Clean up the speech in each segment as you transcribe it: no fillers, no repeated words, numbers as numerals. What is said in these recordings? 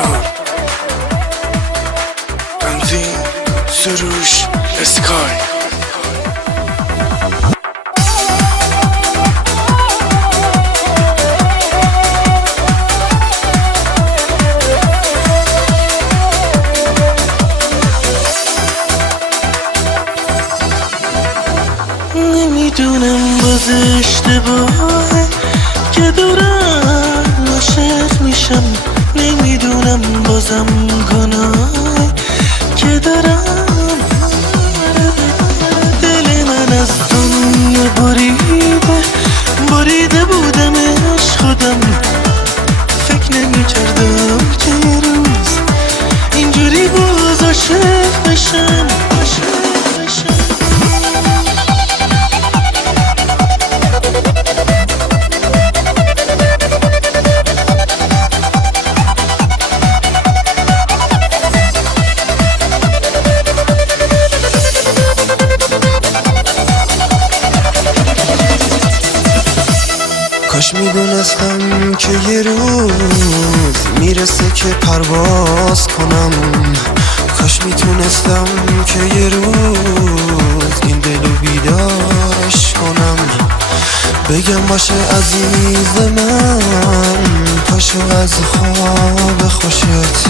داستان تنظیم سروش اسکای. نمیدونم باز اشتباهه که دارم عاشق میشم، نمیدونم بازم گناهه که دارم دل من از دنیا بریده بودمش خودم، فکر نمیکردم که یه روز اینجوری باز عاشق بشم. کاش میدونستم که یه روز میرسه که پرواز کنم، کاش میتونستم که یه روز این دلو بیدارش کنم، بگم باشه عزیز من پاشو از خواب خوشت،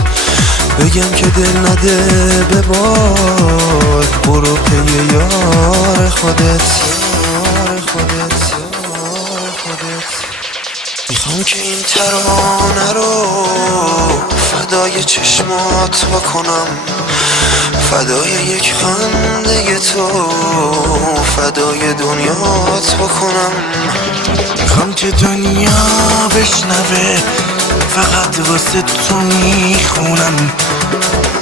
بگم که دل نده به باد برو پی یار خودت. میخوام که این ترانه رو فدای چشمات بکنم، فدای یک خنده تو، فدای دنیات بکنم. میخوام که دنیا بشنوه فقط واسه تو میخونم،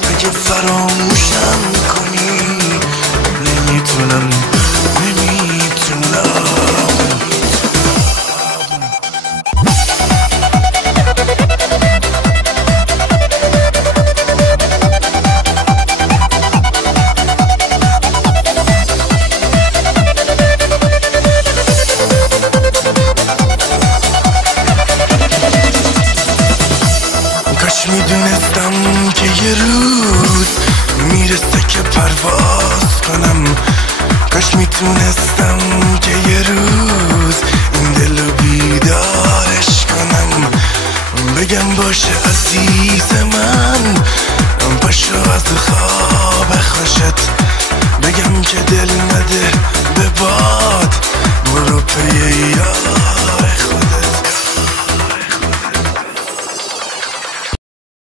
اگه فراموشم کنی نمیتونم. کاش میدونستم که یه روز میرسه که پرواز کنم، کاش میتونستم که یه روز این دلو بیدارش کنم، بگم باشه عزیز من پاشو از خواب خوشت، بگم که دل نده